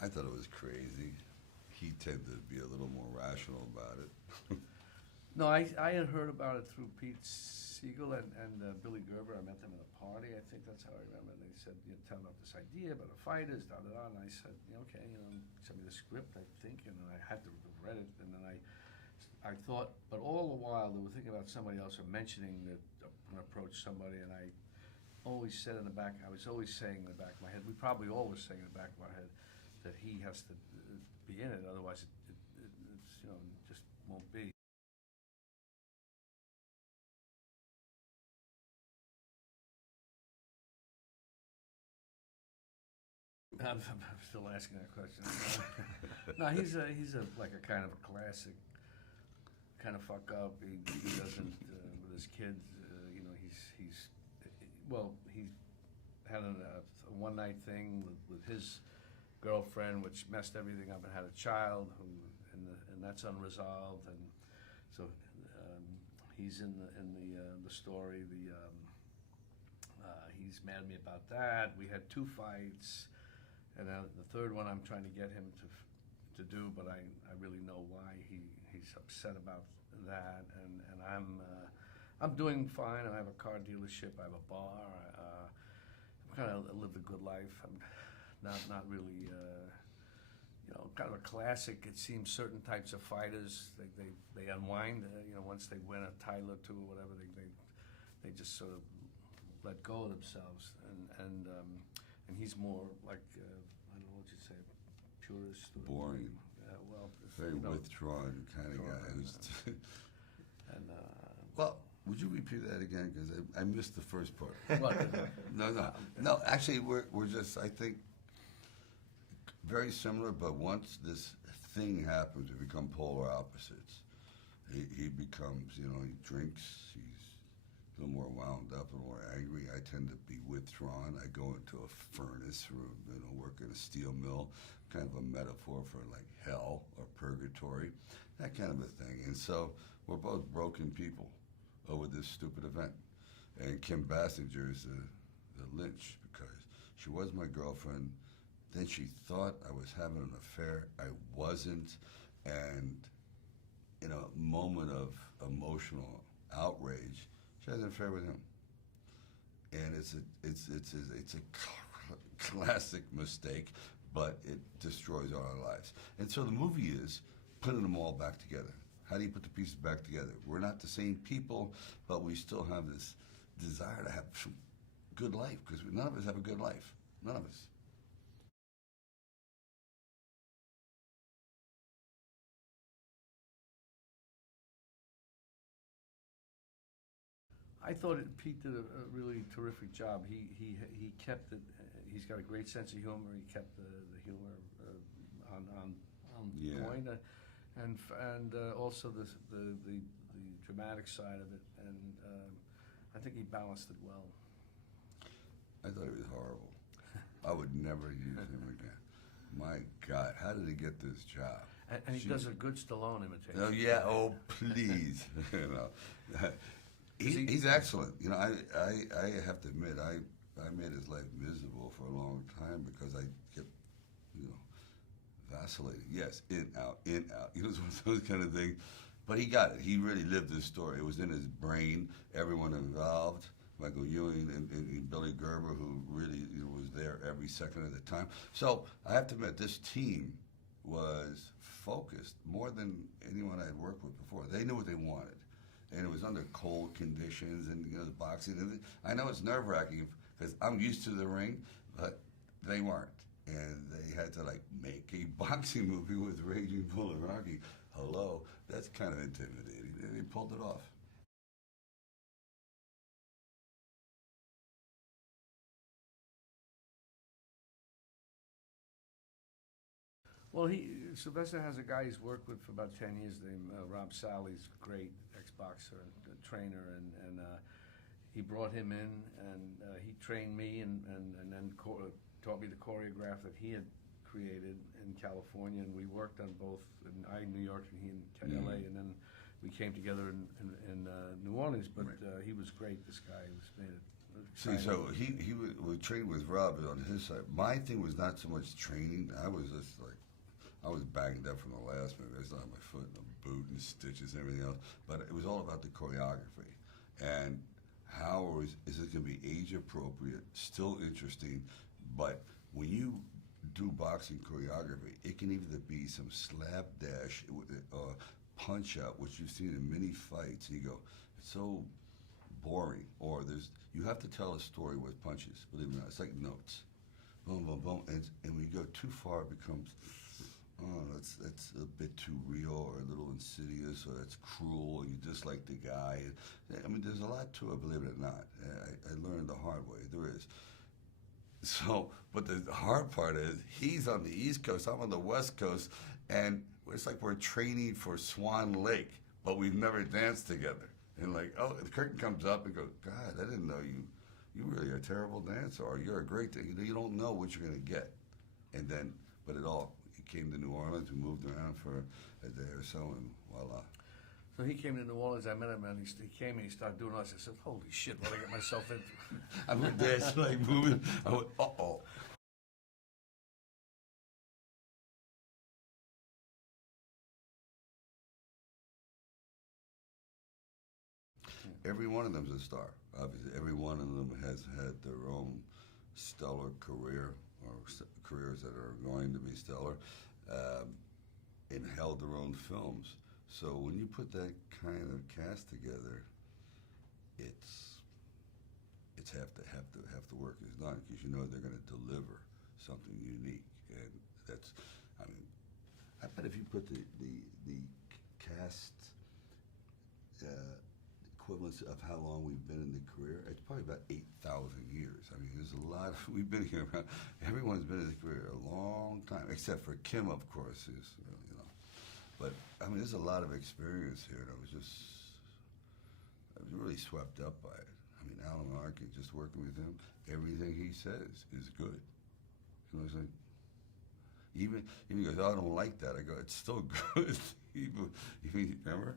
I thought it was crazy. He tended to be a little more rational about it. No, I had heard about it through Pete Siegel and Billy Gerber. I met them at a party. I think that's how I remember. They said, you know, tell about this idea about the fighters, da da da. And I said, yeah, okay, you know, send me the script, I think, and then I had to have read it, and then I thought, but all the while they were thinking about somebody else or mentioning that I'm going to approach somebody, and I always said in the back, I was always saying in the back of my head, we probably always saying in the back of our head that he has to be in it, otherwise it's, you know, just won't be. I'm still asking that question. No, he's a like a kind of a classic, kind of fuck up. He doesn't with his kids. You know, he's well, he had a one night thing with his girlfriend, which messed everything up, and had a child who, and that's unresolved, and so he's in the story. He's mad at me about that. We had 2 fights. And the third one I'm trying to get him to do, but I really know why he's upset about that. And I'm doing fine. I have a car dealership. I have a bar. I'm kind of lived a good life. I'm not really you know, kind of a classic. It seems certain types of fighters they unwind. You know, once they win a title or 2 or whatever, they just sort of let go of themselves. And he's more like, I don't know what you'd say, purist. Or, Boring. Well, Very you know, withdrawn kind of guy. Who's and well, would you repeat that again? Because I missed the first part. what? No. Actually, we're just, I think, very similar. But once this thing happens, we become polar opposites. He becomes, you know, he drinks. He's a little more wound up and more angry. I tend to be withdrawn. I go into a furnace or, you know, work in a steel mill, kind of a metaphor for like hell or purgatory, that kind of a thing. And so we're both broken people over this stupid event. And Kim Basinger is the lynch because she was my girlfriend. Then she thought I was having an affair. I wasn't. And in a moment of emotional outrage, she has an affair with him, and it's a classic mistake, but it destroys all our lives. And so the movie is putting them all back together. How do you put the pieces back together? We're not the same people, but we still have this desire to have some good life because none of us have a good life. None of us. I thought Pete did a really terrific job. He kept it. He's got a great sense of humor. He kept the humor on Yeah. point, and also the dramatic side of it. And I think he balanced it well. I thought it was horrible. I would never use him again. My God, how did he get this job? And he does a good Stallone imitation. Oh yeah. Oh please. You know. He's excellent. You know, I have to admit, I made his life miserable for a long time because I kept, you know, vacillating. Yes, in, out. You know, it was one of those kind of things. But he got it. He really lived his story. It was in his brain. Everyone involved, Michael Ewing and Billy Gerber, who really, you know, was there every second of the time. So I have to admit, this team was focused more than anyone I had worked with before. They knew what they wanted. And it was under cold conditions and, you know, the boxing. I know it's nerve-wracking because I'm used to the ring, but they weren't. And they had to, like, make a boxing movie with Raging Bull and Rocky. Hello, that's kind of intimidating. And they pulled it off. Well, Sylvester has a guy he's worked with for about 10 years named Rob Sally's great ex-boxer and trainer, and he brought him in, and he trained me and then taught me the choreograph that he had created in California, and we worked on both, I in New York and he in LA, and then we came together in New Orleans, but he was great, this guy. He was made it See, so he would train with Rob on his side. My thing was not so much training. I was just like, I was banged up from the last movie. I still had my foot in a boot and stitches and everything else. But it was all about the choreography and how is it going to be age appropriate, still interesting, but when you do boxing choreography, it can either be some slapdash, punch out, which you've seen in many fights. And you go, it's so boring, or you have to tell a story with punches. Believe it or not, it's like notes, boom, boom, boom, and when you go too far, it becomes, oh, that's a bit too real, or a little insidious, or that's cruel, and you dislike the guy. I mean, there's a lot to it. Believe it or not, I learned the hard way. There is. So, but the hard part is he's on the East Coast, I'm on the West Coast, and it's like we're training for Swan Lake, but we've never danced together. And like, oh, the curtain comes up and goes, God, I didn't know you really are a terrible dancer, or you're a great dancer. You don't know what you're going to get. And then, but he came to New Orleans, we moved around for a day or so, and voila. So he came to New Orleans, I met him, and he came and he started doing all this. I said, holy shit, what did I get myself into? I'm dancing, like moving. I went, uh-oh. Every one of them's a star. Obviously, every one of them has had their own stellar career, or careers that are going to be stellar, and held their own films. So when you put that kind of cast together, it's half the work is done, because you know they're going to deliver something unique, and that's, I mean, I bet if you put the cast equivalence of how long we've been in the career, it's probably about 8,000 years. I mean, there's a lot of, we've been here around, everyone's been in the career a long time, except for Kim, of course, is, you know. But, I mean, there's a lot of experience here, and I was really swept up by it. I mean, Alan Arkin, just working with him, everything he says is good. You know what I'm saying? Even he goes, oh, I don't like that. I go, it's still good. Even remember?